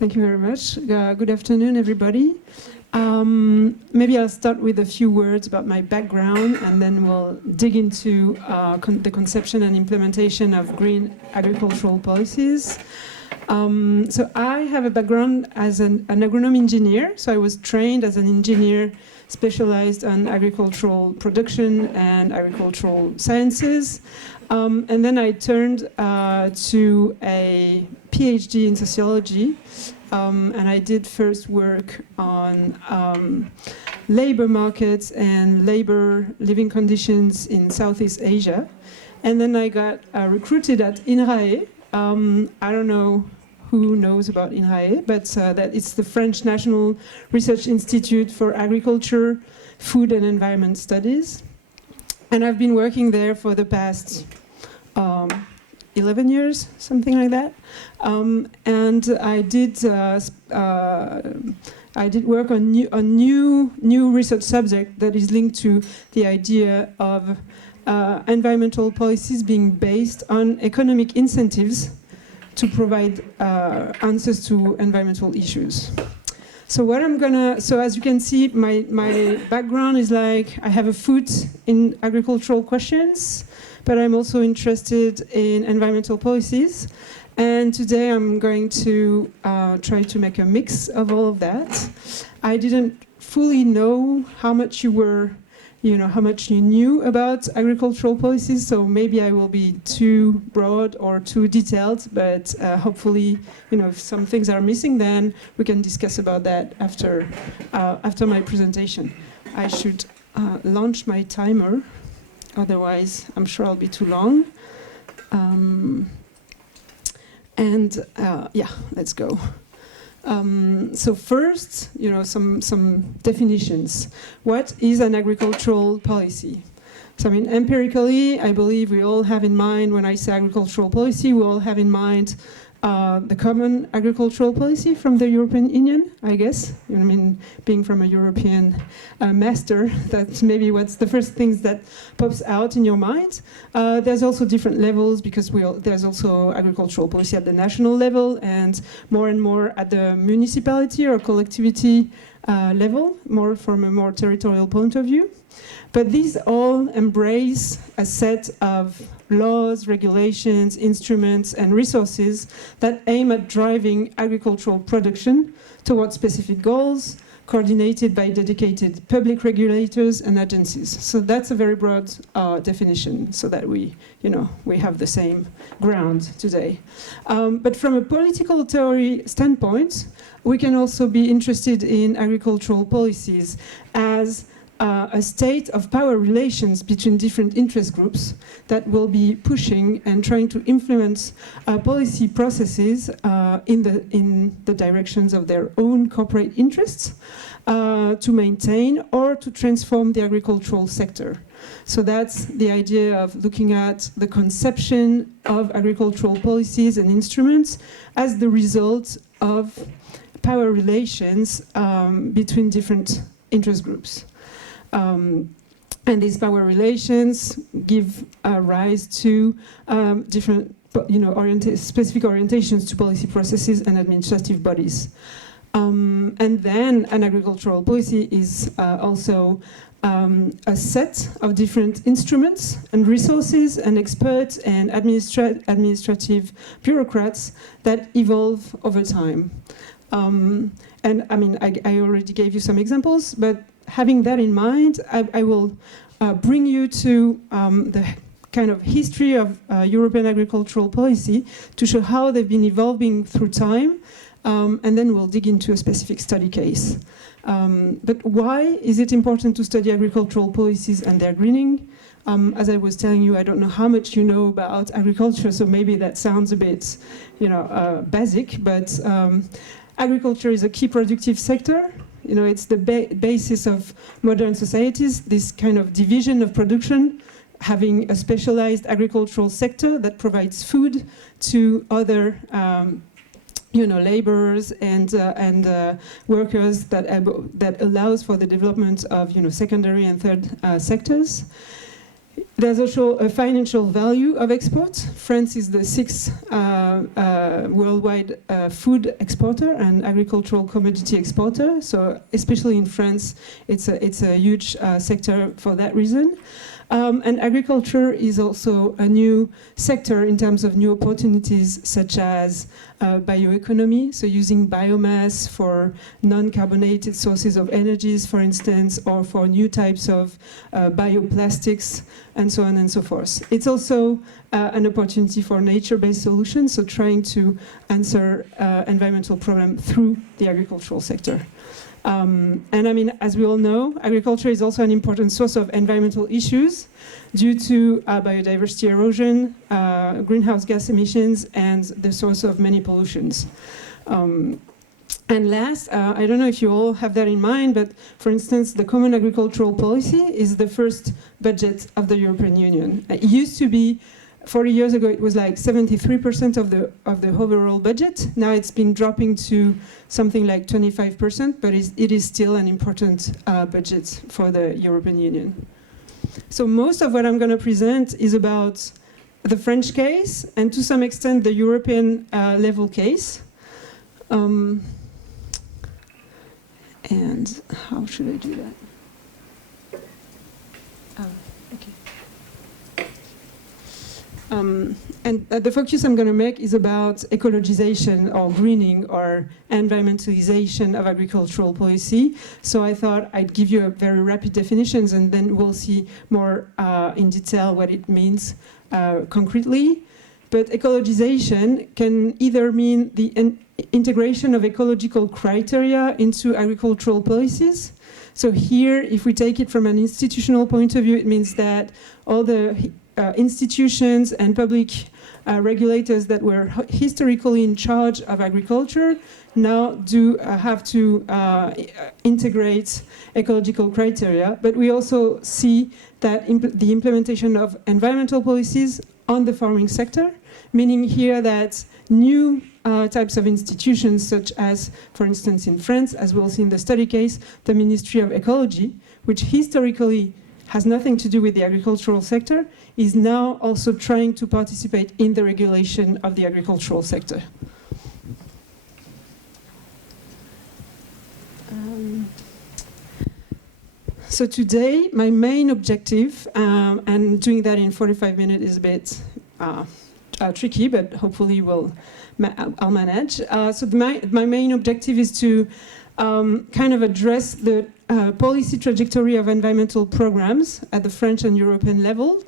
Thank you very much. Good afternoon, everybody. Maybe I'll start with a few words about my background, and then we'll dig into the conception and implementation of green agricultural policies. So I have a background as an agronomy engineer. So I was trained as an engineer specialized on agricultural production and agricultural sciences. And then I turned to a PhD in sociology, and I did first work on labor markets and labor living conditions in Southeast Asia. And then I got recruited at INRAE. I don't know who knows about INRAE, but that it's the French National Research Institute for Agriculture, Food and Environment Studies. And I've been working there for the past 11 years, something like that. And I did work on new research subject that is linked to the idea of environmental policies being based on economic incentives to provide answers to environmental issues. So as you can see, my background is like, I have a foot in agricultural questions, but I'm also interested in environmental policies. And today I'm going to try to make a mix of all of that. I didn't fully know how much how much you knew about agricultural policies, so maybe I will be too broad or too detailed, but hopefully, if some things are missing, then we can discuss about that after my presentation. I should launch my timer, otherwise I'm sure I'll be too long. Yeah, let's go. So first, some definitions. What is an agricultural policy? So I mean, empirically, I believe we all have in mind, when I say agricultural policy, we all have in mind the common agricultural policy from the European Union, I guess. I mean, being from a European master, that's maybe what's the first things that pops out in your mind. There's also different levels, because there's also agricultural policy at the national level and more at the municipality or collectivity level, more from a more territorial point of view. But these all embrace a set of laws, regulations, instruments, and resources that aim at driving agricultural production towards specific goals, coordinated by dedicated public regulators and agencies. So that's a very broad definition, so that we have the same ground today. But from a political theory standpoint, we can also be interested in agricultural policies as a state of power relations between different interest groups that will be pushing and trying to influence policy processes in the directions of their own corporate interests to maintain or to transform the agricultural sector. So that's the idea of looking at the conception of agricultural policies and instruments as the result of power relations between different interest groups. And these power relations give rise to different, specific orientations to policy processes and administrative bodies. And then an agricultural policy is also a set of different instruments and resources and experts and administrative bureaucrats that evolve over time. And I mean, I already gave you some examples, but having that in mind, I will bring you to the kind of history of European agricultural policy to show how they've been evolving through time, and then we'll dig into a specific study case. But why is it important to study agricultural policies and their greening? As I was telling you, I don't know how much you know about agriculture, so maybe that sounds a bit, basic, but agriculture is a key productive sector. It's the basis of modern societies, this kind of division of production, having a specialized agricultural sector that provides food to other laborers and workers, that allows for the development of secondary and third sectors. There's also a financial value of exports. France is the sixth worldwide food exporter and agricultural commodity exporter. So especially in France, it's a huge sector for that reason. And agriculture is also a new sector in terms of new opportunities, such as bioeconomy, so using biomass for non-carbonated sources of energies, for instance, or for new types of bioplastics, and so on and so forth. It's also an opportunity for nature-based solutions, so trying to answer environmental problems through the agricultural sector. And I mean, as we all know, agriculture is also an important source of environmental issues due to biodiversity erosion, greenhouse gas emissions, and the source of many pollutions. And last, I don't know if you all have that in mind, but for instance, the Common Agricultural Policy is the first budget of the European Union. It used to be 40 years ago, it was like 73% of the overall budget. Now it's been dropping to something like 25%, but it is still an important budget for the European Union. So most of what I'm going to present is about the French case and to some extent the European level case. And how should I do that? And the focus I'm going to make is about ecologization or greening or environmentalization of agricultural policy. So I thought I'd give you a very rapid definitions and then we'll see more in detail what it means concretely. But ecologization can either mean the integration of ecological criteria into agricultural policies. So here, if we take it from an institutional point of view, it means that all the institutions and public regulators that were historically in charge of agriculture now do have to integrate ecological criteria. But we also see that the implementation of environmental policies on the farming sector, meaning here that new types of institutions such as, for instance, in France, as we'll see in the study case, the Ministry of Ecology, which historically has nothing to do with the agricultural sector, is now also trying to participate in the regulation of the agricultural sector. So today, my main objective, and doing that in 45 minutes is a bit tricky, but hopefully I'll manage. So my main objective is to kind of address the policy trajectory of environmental programs at the French and European level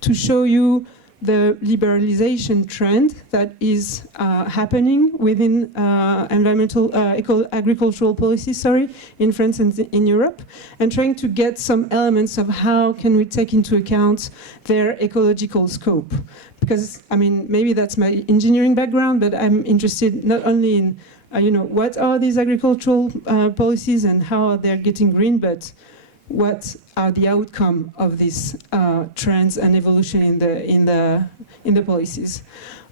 to show you the liberalization trend that is happening within agricultural policy, in France and in Europe, and trying to get some elements of how can we take into account their ecological scope. Because, I mean, maybe that's my engineering background, but I'm interested not only in what are these agricultural policies and how are they getting green, but what are the outcome of these trends and evolution in the policies.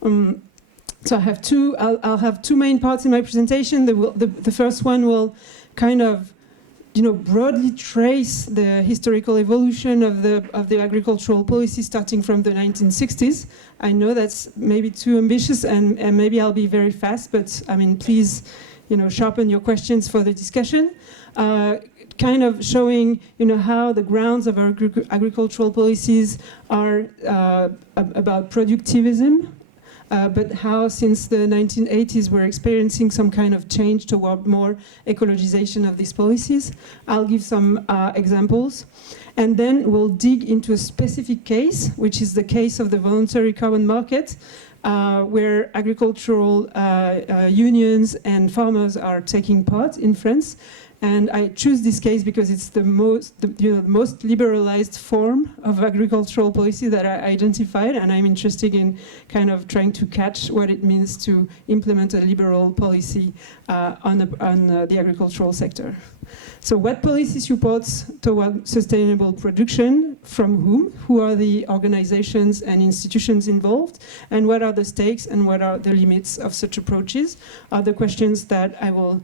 So I have I'll have two main parts in my presentation. The first one will kind of broadly trace the historical evolution of the agricultural policy starting from the 1960s. I know that's maybe too ambitious and maybe I'll be very fast, but I mean, please, sharpen your questions for the discussion. Kind of showing, how the grounds of our agricultural policies are about productivism, but how since the 1980s we're experiencing some kind of change toward more ecologization of these policies. I'll give some examples. And then we'll dig into a specific case, which is the case of the voluntary carbon market, where agricultural unions and farmers are taking part in France. And I choose this case because it's the most liberalized form of agricultural policy that I identified, and I'm interested in kind of trying to catch what it means to implement a liberal policy on the agricultural sector. So what policy supports toward sustainable production, from whom, who are the organizations and institutions involved, and what are the stakes and what are the limits of such approaches are the questions that I will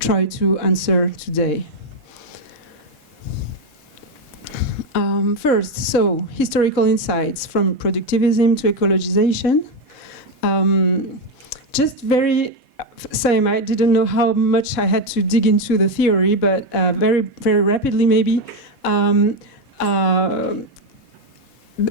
try to answer today. First, so historical insights from productivism to ecologization. Just very same, I didn't know how much I had to dig into the theory, but very, very rapidly maybe.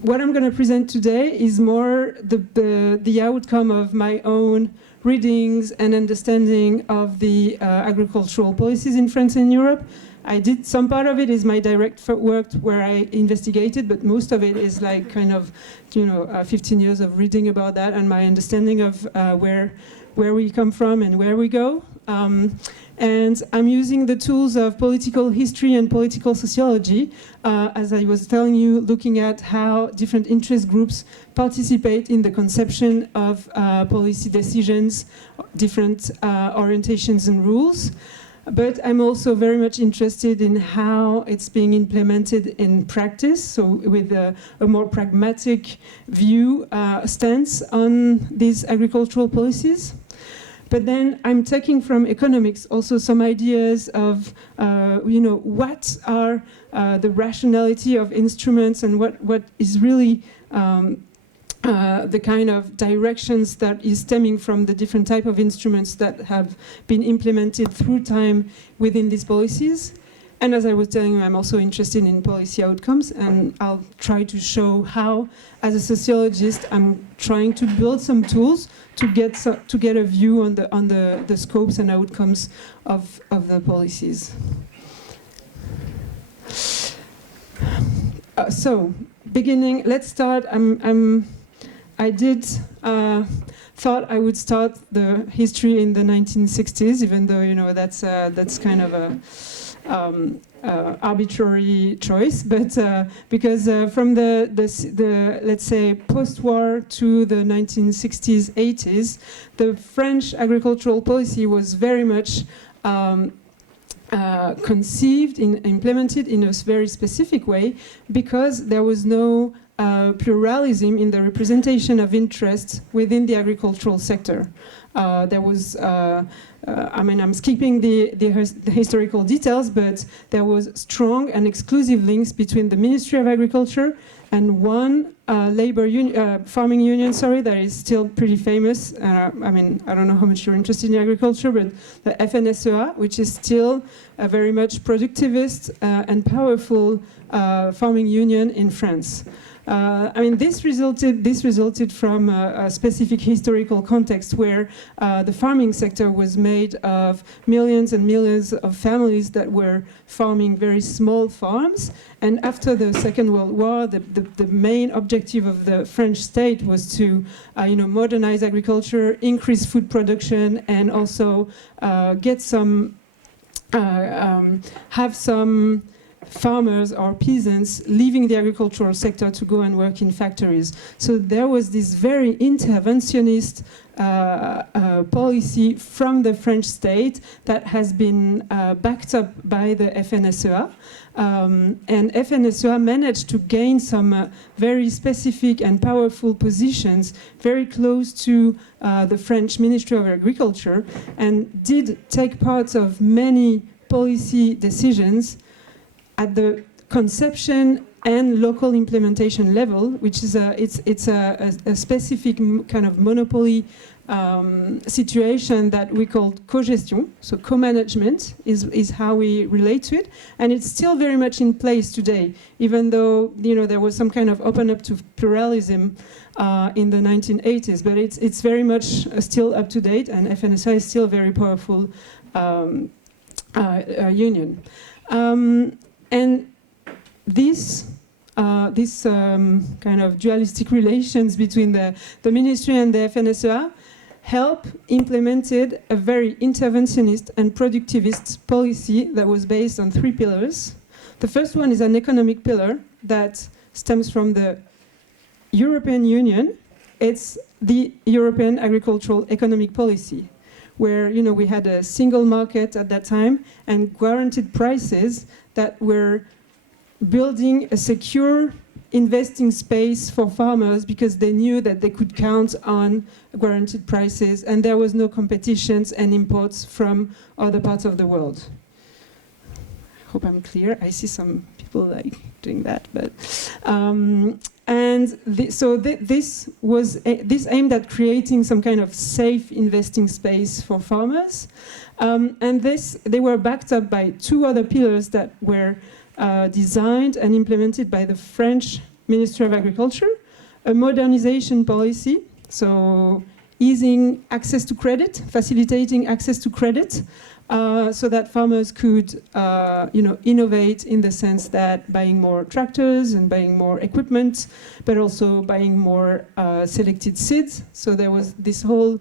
What I'm going to present today is more the outcome of my own readings and understanding of the agricultural policies in France and Europe. I did some part of it is my direct work where I investigated, but most of it is like kind of, 15 years of reading about that and my understanding of where we come from and where we go. And I'm using the tools of political history and political sociology, as I was telling you, looking at how different interest groups participate in the conception of policy decisions, different orientations and rules. But I'm also very much interested in how it's being implemented in practice, so with a more pragmatic view, stance on these agricultural policies. But then I'm taking from economics also some ideas of, what are the rationality of instruments and what is really the kind of directions that is stemming from the different type of instruments that have been implemented through time within these policies. And as I was telling you, I'm also interested in policy outcomes, and I'll try to show how, as a sociologist, I'm trying to build some tools to get a view on the scopes and outcomes of the policies. So, beginning, let's start. I thought I would start the history in the 1960s, even though that's kind of a arbitrary choice, but because from the let's say post-war to the 1960s, 80s, the French agricultural policy was very much conceived and implemented in a very specific way, because there was no pluralism in the representation of interests within the agricultural sector. There was, I'm skipping the historical details, but there was strong and exclusive links between the Ministry of Agriculture and one farming union, that is still pretty famous. I don't know how much you're interested in agriculture, but the FNSEA, which is still a very much productivist and powerful farming union in France. This resulted from a specific historical context where the farming sector was made of millions and millions of families that were farming very small farms. And after the Second World War, the main objective of the French state was to, modernize agriculture, increase food production, and also get some, have some farmers or peasants leaving the agricultural sector to go and work in factories. So there was this very interventionist policy from the French state that has been backed up by the FNSEA. And FNSEA managed to gain some very specific and powerful positions very close to the French Ministry of Agriculture, and did take part of many policy decisions at the conception and local implementation level, which is it's a specific kind of monopoly situation that we call co-gestion. So co-management is how we relate to it, and it's still very much in place today, even though there was some kind of open up to pluralism in the 1980s, but it's very much still up to date, and FNSEA is still a very powerful union. And this kind of dualistic relations between the ministry and the FNSEA help implemented a very interventionist and productivist policy that was based on 3 pillars. The first one is an economic pillar that stems from the European Union. It's the European Agricultural Economic Policy, where we had a single market at that time and guaranteed prices that were building a secure investing space for farmers, because they knew that they could count on guaranteed prices and there was no competitions and imports from other parts of the world. hope I'm clear. I see some people like doing that, but and this aimed at creating some kind of safe investing space for farmers, and they were backed up by two other pillars that were designed and implemented by the French Ministry of Agriculture: a modernization policy, so easing access to credit, facilitating access to credit, so that farmers could, innovate in the sense that buying more tractors and buying more equipment, but also buying more selected seeds. So there was this whole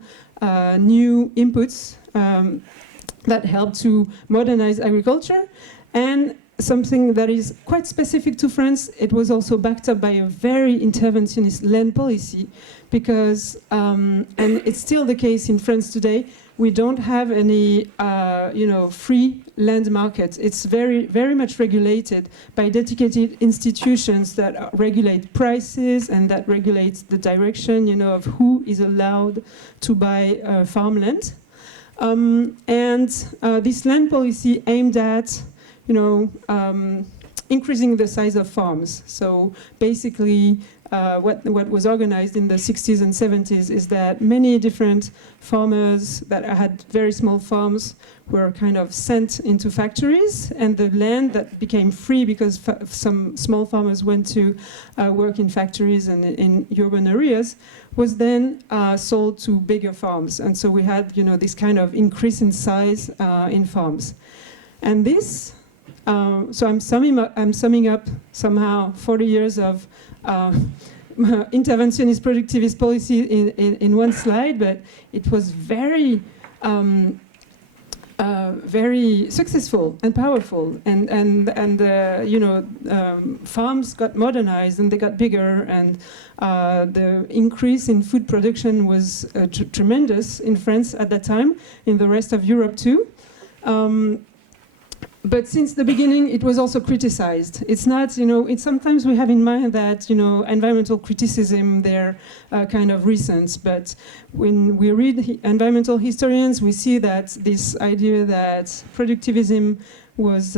new inputs that helped to modernize agriculture. And something that is quite specific to France, it was also backed up by a very interventionist land policy, because, and it's still the case in France today, we don't have any, free land market. It's very, very much regulated by dedicated institutions that regulate prices and that regulate the direction, of who is allowed to buy farmland. And this land policy aimed at, increasing the size of farms. So basically, what was organized in the 60s and 70s is that many different farmers that had very small farms were kind of sent into factories, and the land that became free because some small farmers went to work in factories and in urban areas was then sold to bigger farms. And so we had, this kind of increase in size in farms. And this, so I'm summing up somehow 40 years of interventionist productivist policy in one slide, but it was very very successful and powerful, and farms got modernized and they got bigger, and the increase in food production was tremendous in France at that time, in the rest of Europe too. But since the beginning, it was also criticized. It's not, it's sometimes we have in mind that, environmental criticism, they're kind of recent. But when we read environmental historians, we see that this idea that productivism was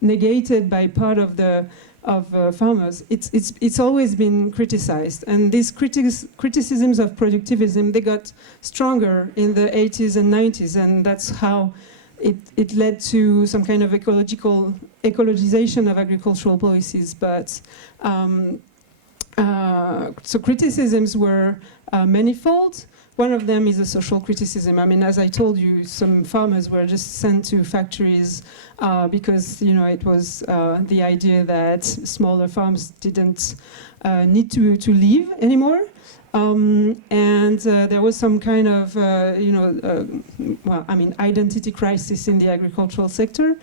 negated by part of farmers. It's always been criticized, and these criticisms of productivism, they got stronger in the 80s and 90s, and that's how it led to some kind of ecologization of agricultural policies. But so criticisms were manifold. One of them is a social criticism. I mean, as I told you, some farmers were just sent to factories because it was the idea that smaller farms didn't need to live anymore. And there was some kind of, identity crisis in the agricultural sector,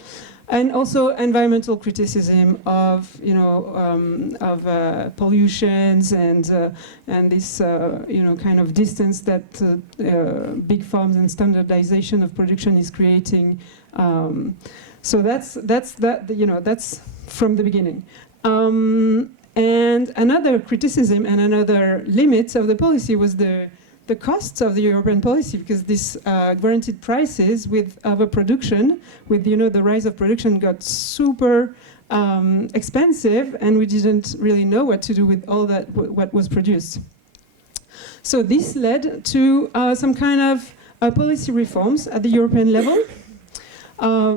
and also environmental criticism of, pollutions and this, kind of distance that big farms and standardization of production is creating. So that's from the beginning. And another criticism and another limit of the policy was the costs of the European policy, because this guaranteed prices with overproduction, with the rise of production, got super expensive, and we didn't really know what to do with all that what was produced. So this led to some kind of policy reforms at the European level.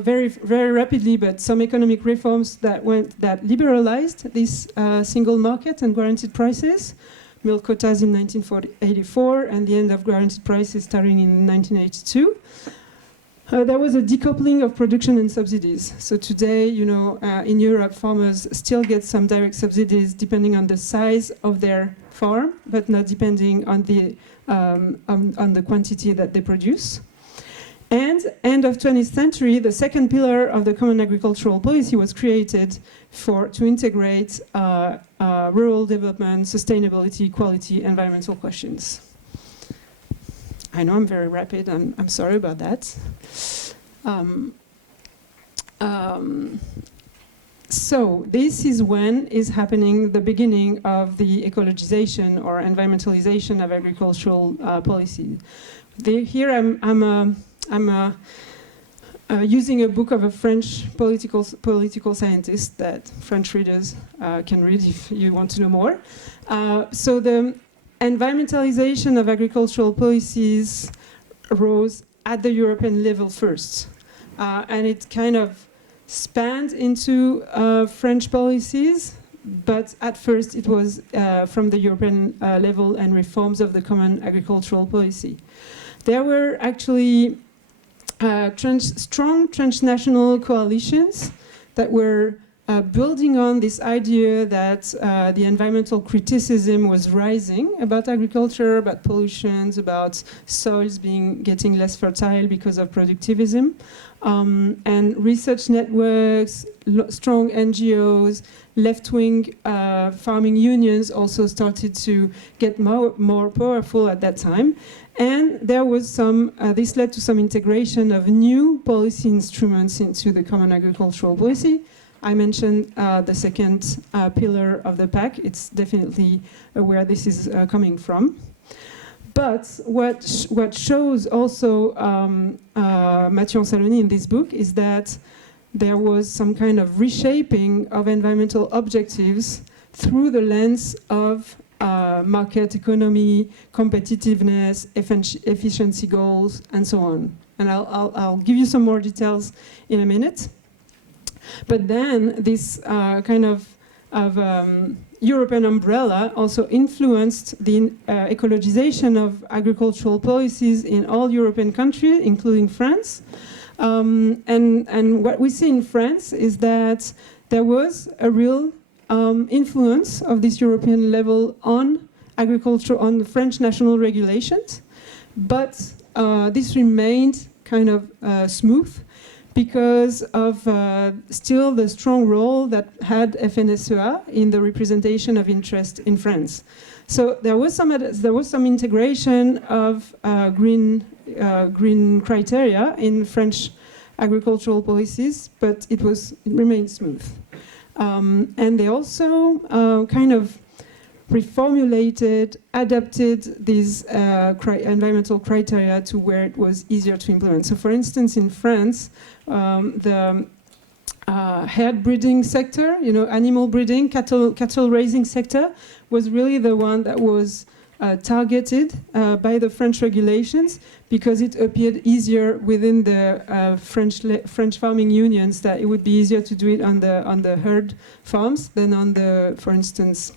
Very, very rapidly, but some economic reforms that liberalized this single market and guaranteed prices. Milk quotas in 1984, and the end of guaranteed prices starting in 1982. There was a decoupling of production and subsidies. So today, in Europe, farmers still get some direct subsidies depending on the size of their farm, but not depending on the quantity that they produce. And end of 20th century, the second pillar of the Common Agricultural Policy was created to integrate rural development, sustainability, quality, environmental questions. I know I'm very rapid. I'm sorry about that. So this is when is happening the beginning of the ecologization or environmentalization of agricultural policy. Here I'm using a book of a French political scientist that French readers can read if you want to know more. So the environmentalization of agricultural policies rose at the European level first. And it kind of spanned into French policies, but at first it was from the European level and reforms of the common agricultural policy. There were actually strong transnational coalitions that were building on this idea that the environmental criticism was rising about agriculture, about pollutions, about soils getting less fertile because of productivism. And research networks, strong NGOs, left-wing farming unions also started to get more powerful at that time. And there was this led to some integration of new policy instruments into the common agricultural policy. I mentioned the second pillar of the PAC. It's definitely where this is coming from. But what shows also Mathieu Ansaloni in this book is that there was some kind of reshaping of environmental objectives through the lens of market economy, competitiveness, efficiency goals, and so on. And I'll give you some more details in a minute. But then this kind of European umbrella also influenced the ecologization of agricultural policies in all European countries, including France. And what we see in France is that there was a real influence of this European level on agriculture, on the French national regulations, but this remained kind of smooth because of still the strong role that had FNSEA in the representation of interest in France. So there was some integration of green criteria in French agricultural policies, but it remained smooth. And they also kind of reformulated, adapted these environmental criteria to where it was easier to implement. So for instance, in France, the herd breeding sector, animal breeding, cattle raising sector, was really the one that was targeted by the French regulations because it appeared easier within the French farming unions, that it would be easier to do it on the herd farms than on the, for instance,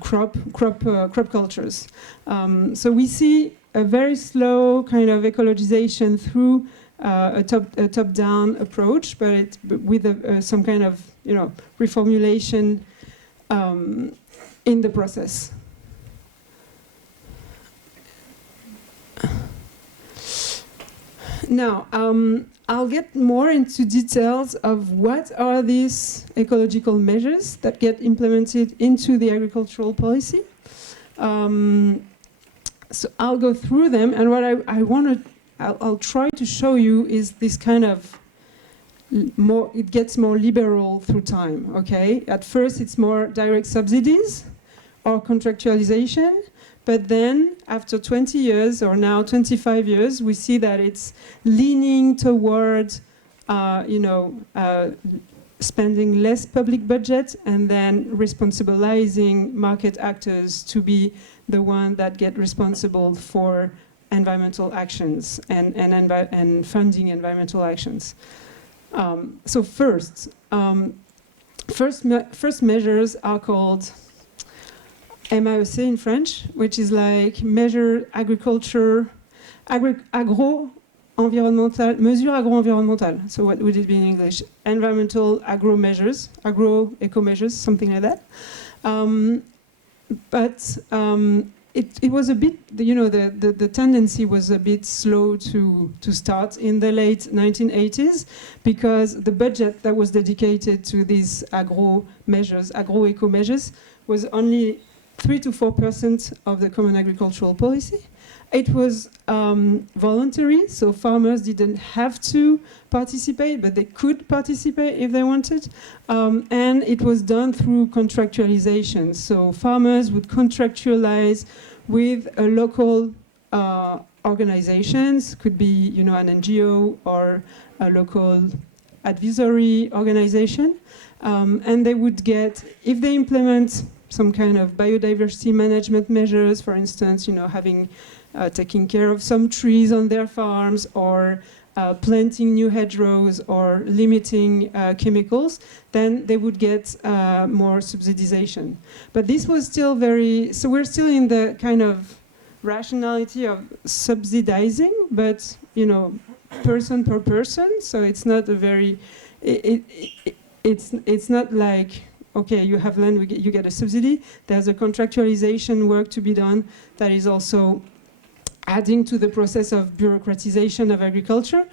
crop cultures. So we see a very slow kind of ecologization through a top-down approach, but with some kind of reformulation in the process. Now, I'll get more into details of what are these ecological measures that get implemented into the agricultural policy. So I'll go through them, and what I'll try to show you is this kind of it gets more liberal through time, okay? At first it's more direct subsidies or contractualization, but then after 20 years or now 25 years, we see that it's leaning toward, spending less public budget and then responsibilizing market actors to be the one that get responsible for environmental actions and funding environmental actions. So first measures are called MAEC in French, which is like measure agriculture, agro-environmental, mesure agro-environnemental. So what would it be in English? Environmental agro measures, agro-eco measures, something like that. It was a bit, the tendency was a bit slow to start in the late 1980s because the budget that was dedicated to these agro-eco measures was only 3 to 4% of the common agricultural policy. It was voluntary, so farmers didn't have to participate, but they could participate if they wanted. And it was done through contractualization. So farmers would contractualize with a local organizations, could be, you know, an NGO or a local advisory organization, and they would get, if they implement some kind of biodiversity management measures, for instance, you know, having taking care of some trees on their farms, or planting new hedgerows, or limiting chemicals, then they would get more subsidization. But this was still very, so we're still in the kind of rationality of subsidizing, but, you know, person per person, so it's not a very, it's not like, okay, you have land, you get a subsidy. There's a contractualization work to be done that is also adding to the process of bureaucratization of agriculture.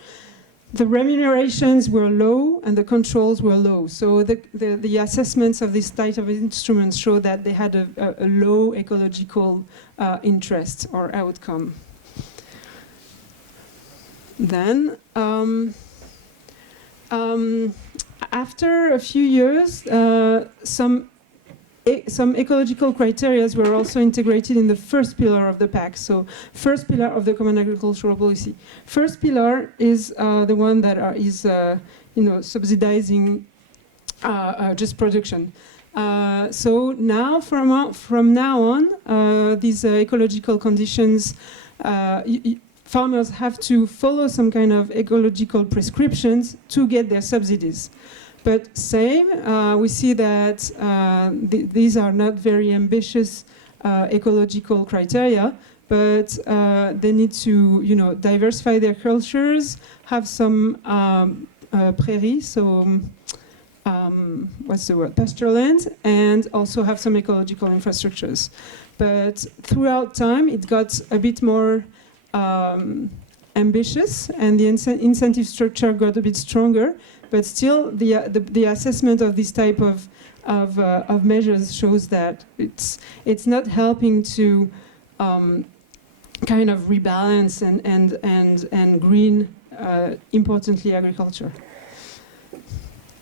The remunerations were low and the controls were low. So the assessments of this type of instruments show that they had a low ecological interest or outcome. Then, after a few years, some ecological criteria were also integrated in the first pillar of the PAC, so first pillar of the Common Agricultural Policy. First pillar is the one that is you know, subsidizing just production. So now, from now on, these ecological conditions, farmers have to follow some kind of ecological prescriptions to get their subsidies. But same, we see that these are not very ambitious ecological criteria, but they need to, you know, diversify their cultures, have some prairies, so what's the word, pasture land, and also have some ecological infrastructures. But throughout time, it got a bit more ambitious, and the incentive structure got a bit stronger. But still, the assessment of this type of measures shows that it's not helping to kind of rebalance and green, importantly, agriculture.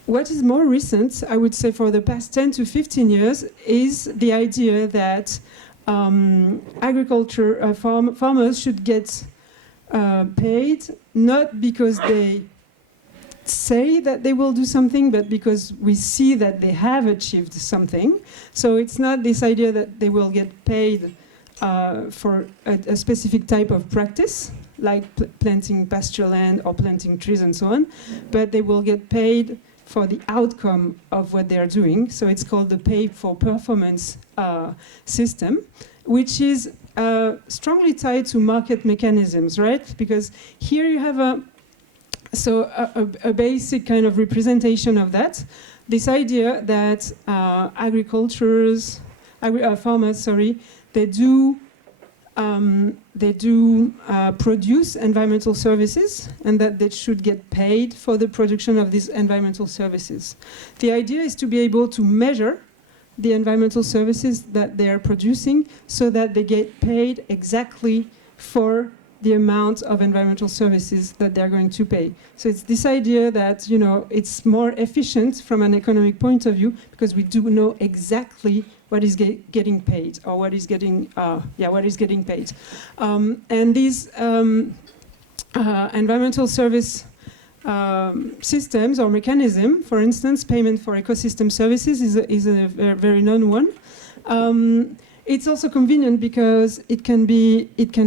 What is more recent, I would say, for the past 10 to 15 years, is the idea that agriculture farmers should get paid not because they say that they will do something, but because we see that they have achieved something. So it's not this idea that they will get paid for a specific type of practice, like planting pasture land or planting trees and so on, but they will get paid for the outcome of what they are doing. So it's called the pay for performance system, which is strongly tied to market mechanisms, right? Because here you have a basic kind of representation of that. This idea that farmers, sorry, they do produce environmental services, and that they should get paid for the production of these environmental services. The idea is to be able to measure the environmental services that they are producing so that they get paid exactly for the amount of environmental services that they're going to pay. So it's this idea that, you know, it's more efficient from an economic point of view because we do know exactly what is getting paid, or what is getting paid. And these environmental service systems or mechanism, for instance, payment for ecosystem services is a very known one. It's also convenient because it can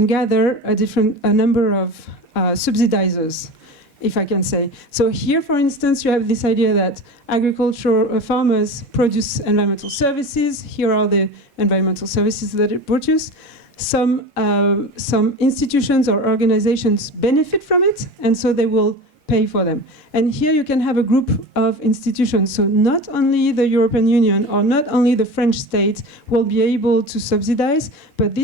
gather a number of subsidizers, if I can say. So here, for instance, you have this idea that agricultural farmers produce environmental services. Here are the environmental services that it produces. Some institutions or organizations benefit from it, and so they will pay for them. And here you can have a group of institutions. So not only the European Union or not only the French state will be able to subsidize, but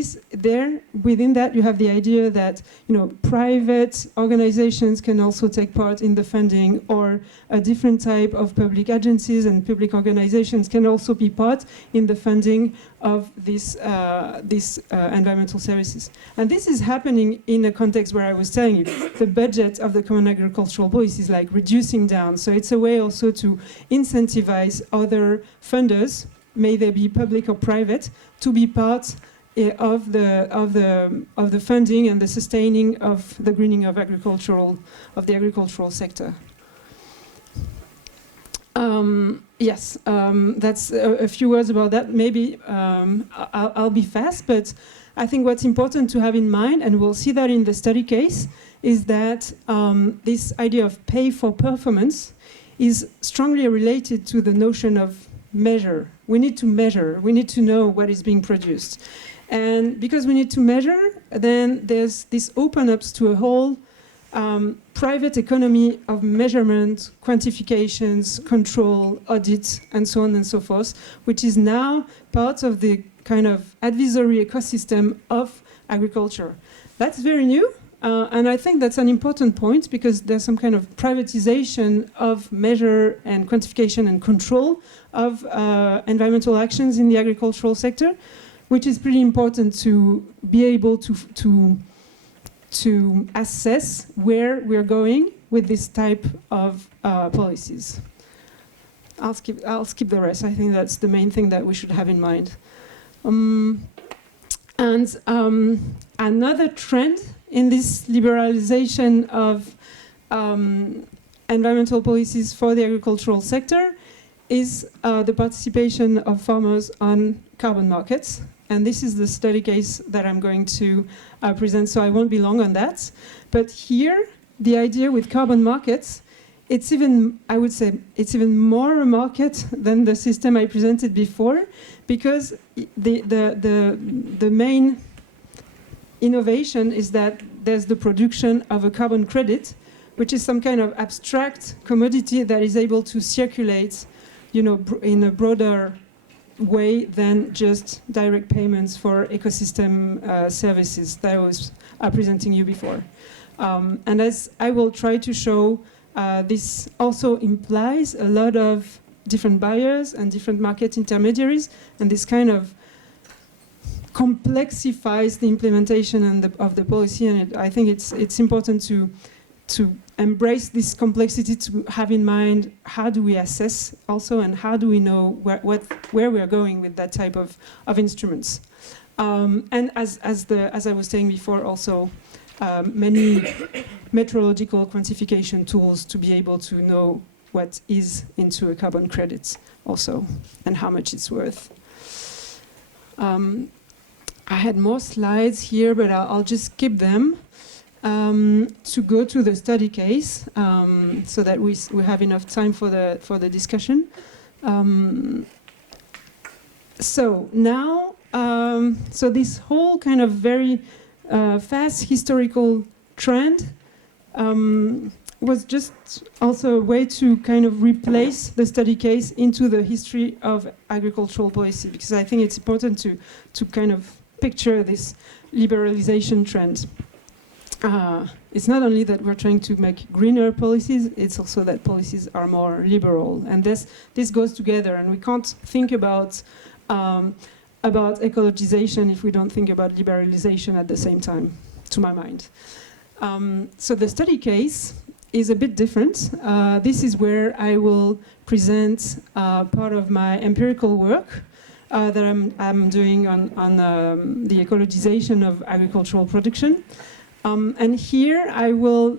within that you have the idea that, you know, private organizations can also take part in the funding, or a different type of public agencies and public organizations can also be part in the funding of these environmental services. And this is happening in a context where I was telling you, the budget of the Common Agricultural Policy is like reducing down. So it's a way also to incentivize other funders, may they be public or private, to be part of the funding and the sustaining of the greening of the agricultural sector. Yes, that's a few words about that. Maybe I'll be fast, but I think what's important to have in mind, and we'll see that in the study case, is that this idea of pay for performance is strongly related to the notion of measure. We need to measure. We need to know what is being produced. And because we need to measure, then there's this open ups to a whole private economy of measurement, quantifications, control, audit, and so on and so forth, which is now part of the kind of advisory ecosystem of agriculture. That's very new, and I think that's an important point because there's some kind of privatization of measure and quantification and control of environmental actions in the agricultural sector, which is pretty important to be able to assess where we're going with this type of policies. I'll skip the rest. I think that's the main thing that we should have in mind. Another trend in this liberalization of environmental policies for the agricultural sector is the participation of farmers on carbon markets. And this is the study case that I'm going to present, so I won't be long on that. But here, the idea with carbon markets, it's even, I would say, it's even more a market than the system I presented before, because the main innovation is that there's the production of a carbon credit, which is some kind of abstract commodity that is able to circulate, you know, in a broader way than just direct payments for ecosystem services that I was presenting you before. And as I will try to show, this also implies a lot of different buyers and different market intermediaries, and this kind of complexifies the implementation of the policy, and I think it's important to embrace this complexity, to have in mind how do we assess also, and how do we know where we are going with that type of instruments. And as I was saying before, also many metrological quantification tools to be able to know what is into a carbon credit also, and how much it's worth. I had more slides here, but I'll just skip them. To go to the study case, so that we have enough time for the discussion. So now, so this whole kind of very fast historical trend was just also a way to kind of replace the study case into the history of agricultural policy, because I think it's important to kind of picture this liberalization trend. It's not only that we're trying to make greener policies, it's also that policies are more liberal. And this goes together, and we can't think about ecologization if we don't think about liberalization at the same time, to my mind. So the study case is a bit different. This is where I will present part of my empirical work that I'm doing on the ecologization of agricultural production. And here I will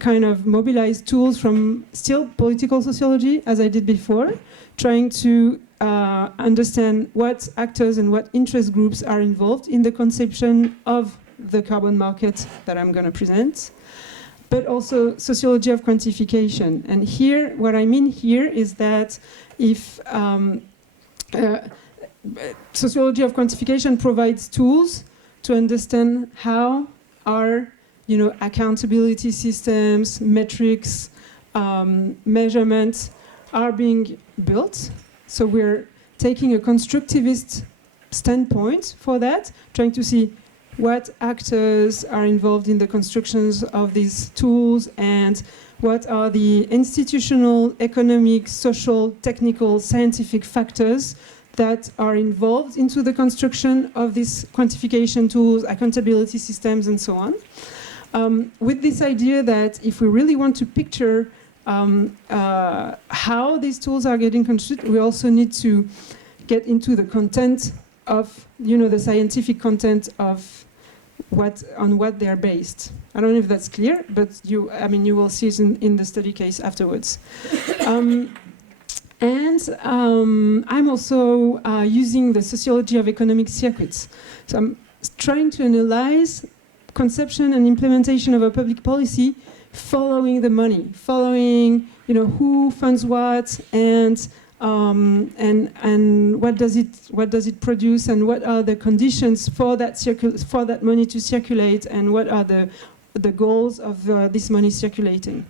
kind of mobilize tools from still political sociology, as I did before, trying to understand what actors and what interest groups are involved in the conception of the carbon market that I'm going to present, but also sociology of quantification. And here, what I mean here is that if sociology of quantification provides tools to understand how our, accountability systems, metrics, measurements are being built. So we're taking a constructivist standpoint for that, trying to see what actors are involved in the constructions of these tools and what are the institutional, economic, social, technical, scientific factors that are involved into the construction of these quantification tools, accountability systems, and so on. With this idea that if we really want to picture how these tools are getting constructed, we also need to get into the content of, you know, the scientific content of on what they're based. I don't know if that's clear, but you will see it in the study case afterwards. I'm also using the sociology of economic circuits. So I'm trying to analyze conception and implementation of a public policy following the money, following, you know, who funds what, and what does it produce, and what are the conditions for that money to circulate, and what are the goals of this money circulating.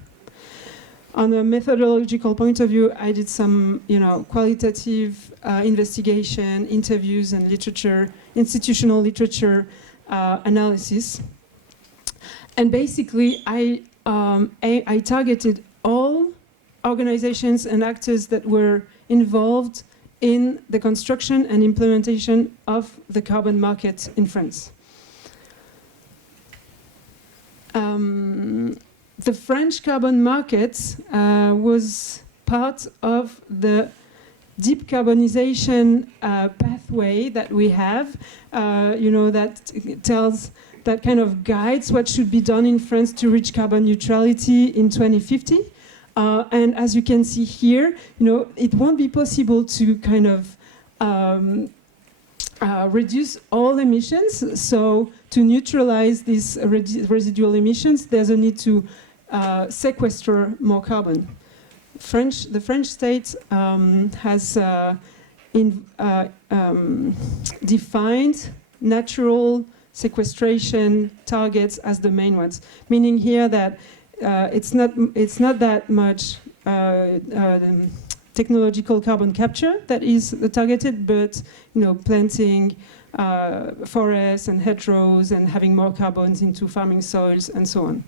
On a methodological point of view, I did some, you know, qualitative investigation, interviews, and literature, institutional literature analysis. And basically, I targeted all organizations and actors that were involved in the construction and implementation of the carbon market in France. The French carbon market was part of the deep carbonization pathway that we have, you know, that kind of guides what should be done in France to reach carbon neutrality in 2050. And as you can see here, you know, it won't be possible to kind of reduce all emissions. So to neutralize these residual emissions, there's a need to sequester more carbon. The French state has defined natural sequestration targets as the main ones, meaning here that it's not that much technological carbon capture that is targeted, but, you know, planting forests and hedgerows and having more carbons into farming soils and so on.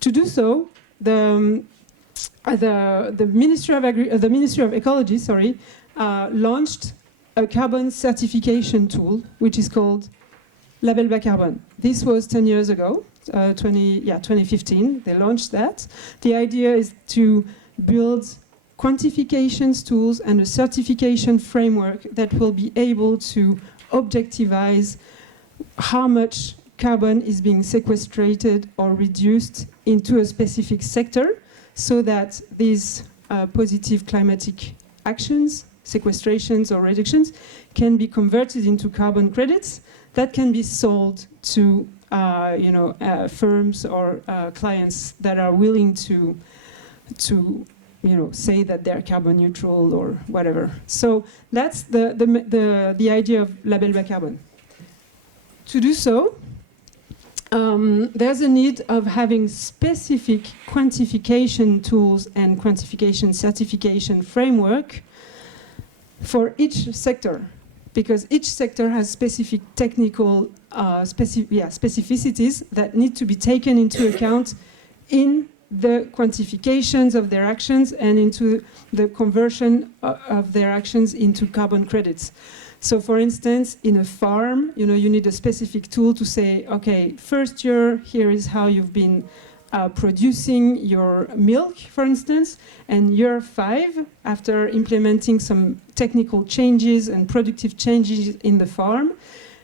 To do so, the Ministry of Ecology, launched a carbon certification tool, which is called Label Bas Carbone. This was 10 years ago, 2015. They launched that. The idea is to build quantifications tools and a certification framework that will be able to objectivize how much carbon is being sequestrated or reduced into a specific sector, so that these positive climatic actions, sequestrations or reductions, can be converted into carbon credits that can be sold to firms or clients that are willing to say that they're carbon neutral or whatever. So that's the idea of Label Bas Carbone. To do so, there's a need of having specific quantification tools and quantification certification framework for each sector, because each sector has specific technical specificities that need to be taken into account in the quantifications of their actions and into the conversion of their actions into carbon credits. So, for instance, in a farm, you need a specific tool to say, okay, first year, here is how you've been producing your milk, for instance, and year 5, after implementing some technical changes and productive changes in the farm,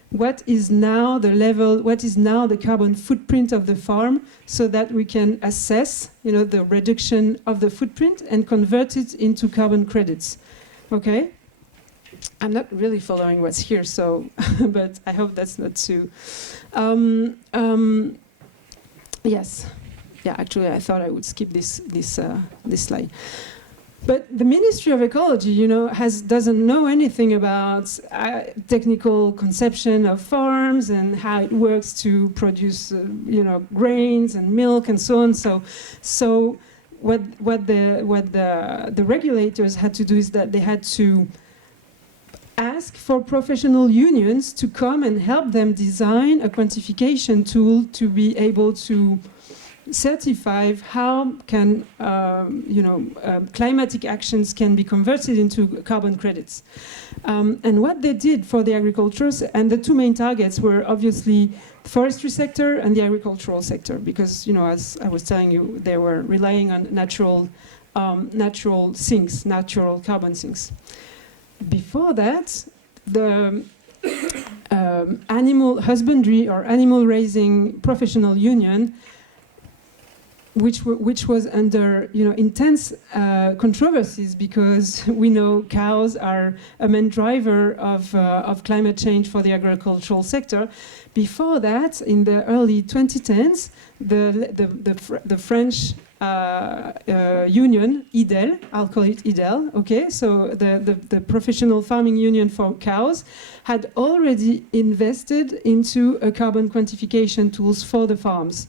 what is now the carbon footprint of the farm, so that we can assess, the reduction of the footprint and convert it into carbon credits. Okay? I'm not really following what's here, so, but I hope that's not too. Yes. Yeah, actually, I thought I would skip this slide. But the Ministry of Ecology, doesn't know anything about technical conception of farms and how it works to produce, grains and milk and so on. So what the regulators had to do is that they had to ask for professional unions to come and help them design a quantification tool to be able to certify how can climatic actions can be converted into carbon credits. And what they did for the agricultures, and the two main targets were obviously the forestry sector and the agricultural sector, because as I was telling you, they were relying on natural sinks, natural carbon sinks. Before that, the animal husbandry or animal raising professional union, which was under intense controversies, because we know cows are a main driver of climate change for the agricultural sector. Before that, in the early 2010s, the French union, IDEL, I'll call it IDEL, okay, so the professional farming union for cows, had already invested into a carbon quantification tools for the farms.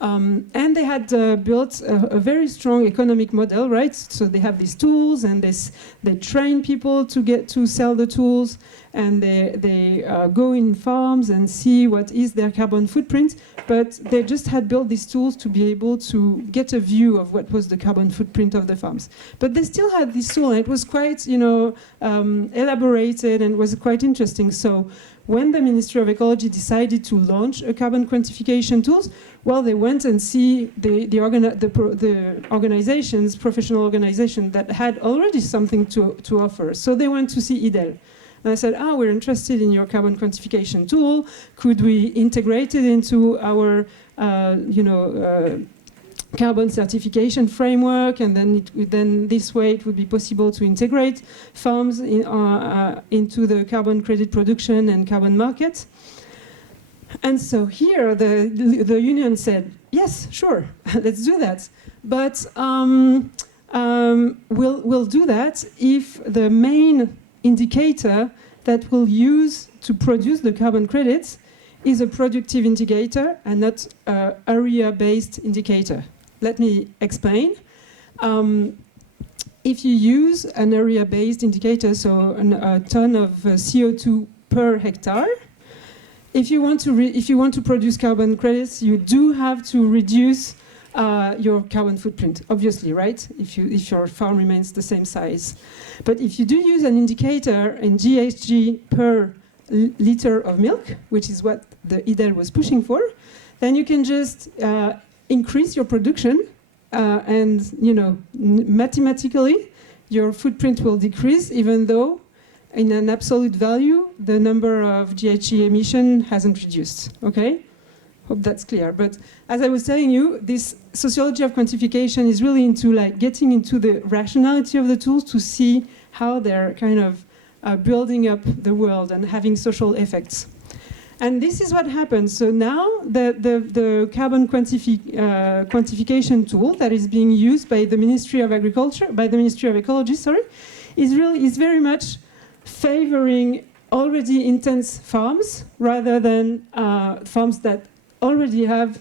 And they had built a very strong economic model, right? So they have these tools, and they train people to sell the tools, and they go in farms and see what is their carbon footprint. But they just had built these tools to be able to get a view of what was the carbon footprint of the farms. But they still had this tool, and it was quite, elaborated, and was quite interesting. So when the Ministry of Ecology decided to launch a carbon quantification tools, well, they went and see the organizations, professional organizations that had already something to offer. So they went to see IDEL. And I said, we're interested in your carbon quantification tool. Could we integrate it into our, carbon certification framework? And then this way it would be possible to integrate farms into the carbon credit production and carbon market. And so here the union said, yes, sure, let's do that. But we'll do that if the main indicator that we'll use to produce the carbon credits is a productive indicator and not an area-based indicator. Let me explain. If you use an area-based indicator, so a ton of CO2 per hectare, if you want to produce carbon credits, you do have to reduce your carbon footprint, obviously, right? If your farm remains the same size. But if you do use an indicator in GHG per liter of milk, which is what the IDEL was pushing for, then you can just increase your production, and mathematically your footprint will decrease, even though in an absolute value the number of GHG emission hasn't reduced. Okay, hope that's clear. But as I was telling you, this sociology of quantification is really into getting into the rationality of the tools to see how they're kind of building up the world and having social effects. And this is what happens. So now the carbon quantification tool that is being used by the Ministry of Agriculture, by the Ministry of Ecology, is very much favoring already intense farms rather than farms that already have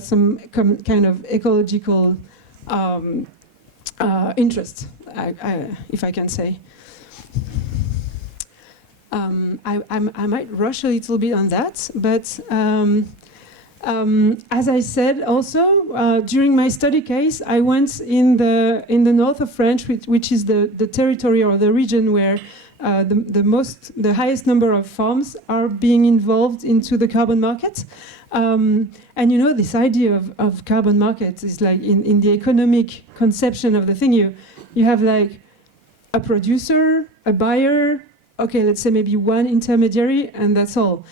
some kind of ecological interest, if I can say. I might rush a little bit on that, but as I said, also during my study case, I went in the north of France, which is the territory or the region where the highest number of farms are being involved into the carbon market. And this idea of carbon markets is like in the economic conception of the thing, you have like a producer, a buyer, okay, let's say maybe one intermediary, and that's all.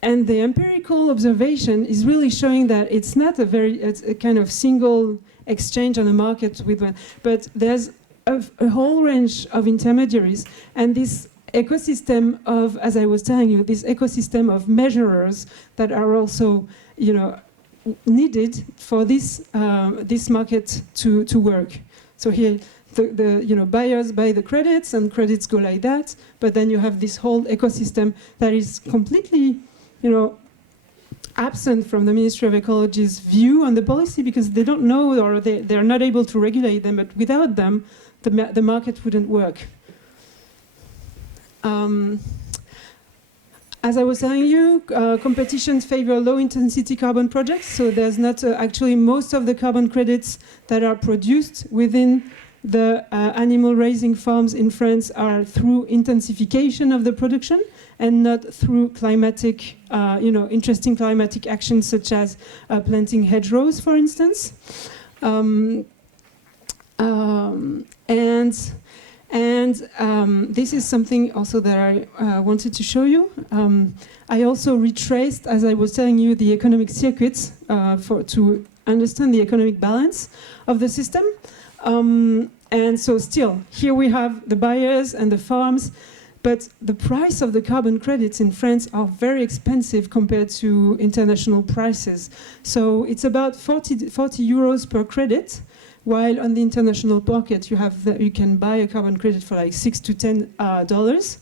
And the empirical observation is really showing that it's not it's a kind of single exchange on the market with one, but there's a whole range of intermediaries, and this ecosystem of, as I was telling you, this ecosystem of measurers that are also, needed for this market to work. So here, the buyers buy the credits, and credits go like that. But then you have this whole ecosystem that is completely, absent from the Ministry of Ecology's view on the policy, because they don't know, or they're not able to regulate them. But without them, the market wouldn't work. As I was telling you, competitions favor low-intensity carbon projects. So there's not actually most of the carbon credits that are produced within the animal raising farms in France are through intensification of the production and not through climatic, interesting climatic actions such as planting hedgerows, for instance. And And this is something also that I wanted to show you. I also retraced, as I was telling you, the economic circuits to understand the economic balance of the system. And so still, here we have the buyers and the farms, but the price of the carbon credits in France are very expensive compared to international prices. So it's about 40 euros per credit, while on the international market you can buy a carbon credit for like $6 to $10.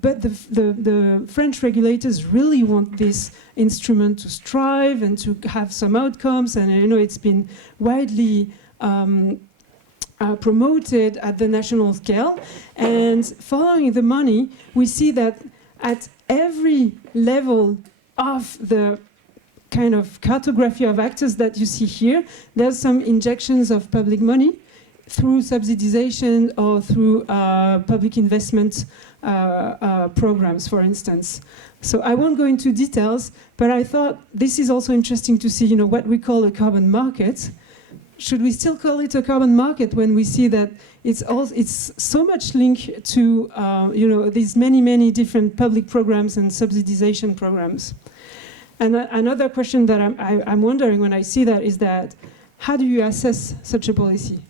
But the French regulators really want this instrument to strive and to have some outcomes, and it's been widely promoted at the national scale. And following the money, we see that at every level of the kind of cartography of actors that you see here, there's some injections of public money through subsidization or through public investment programs, for instance. So I won't go into details, but I thought this is also interesting to see, what we call a carbon market. Should we still call it a carbon market when we see that it's so much linked to these many different public programs and subsidization programs? And another question that I'm wondering when I see that is that how do you assess such a policy?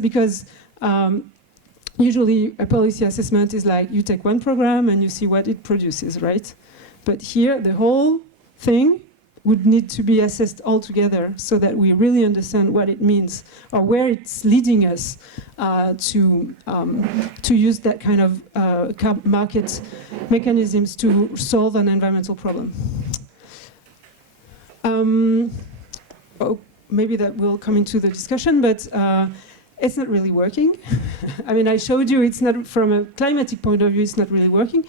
Because usually a policy assessment is like you take one program and you see what it produces, right? But here the whole thing would need to be assessed all together so that we really understand what it means or where it's leading us to use that kind of market mechanisms to solve an environmental problem. Maybe that will come into the discussion, but it's not really working. I mean, I showed you it's not, from a climatic point of view, it's not really working.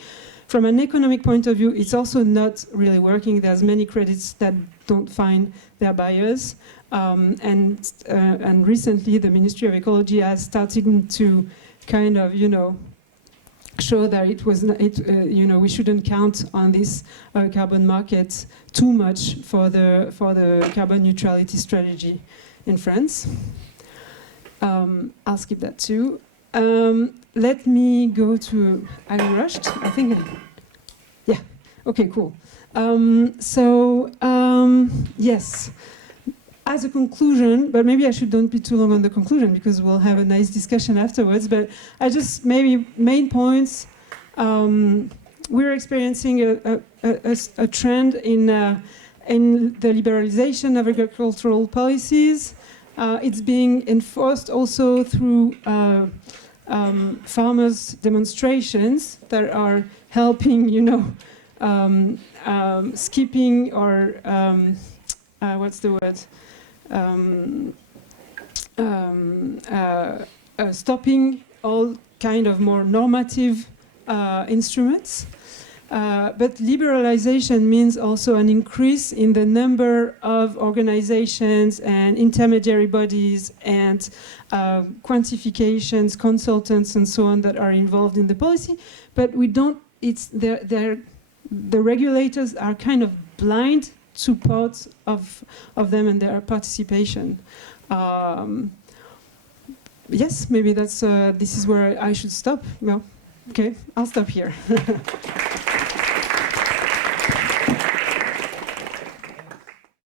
From an economic point of view, it's also not really working. There's many credits that don't find their buyers. And recently, the Ministry of Ecology has started to kind of, show that we shouldn't count on this carbon market too much for the carbon neutrality strategy in France. I'll skip that too. Let me go to, I rushed, I think, yeah, okay, cool. Yes, as a conclusion, but maybe I don't be too long on the conclusion because we'll have a nice discussion afterwards, but I just, maybe main points, we're experiencing a trend in the liberalization of agricultural policies. It's being enforced also through farmers' demonstrations that are helping, skipping or what's the word? Stopping all kind of more normative instruments. But liberalization means also an increase in the number of organizations and intermediary bodies and quantifications, consultants, and so on that are involved in the policy. But we don't. The regulators are kind of blind to parts of them and their participation. Yes, maybe that's. This is where I should stop. Well, okay, I'll stop here.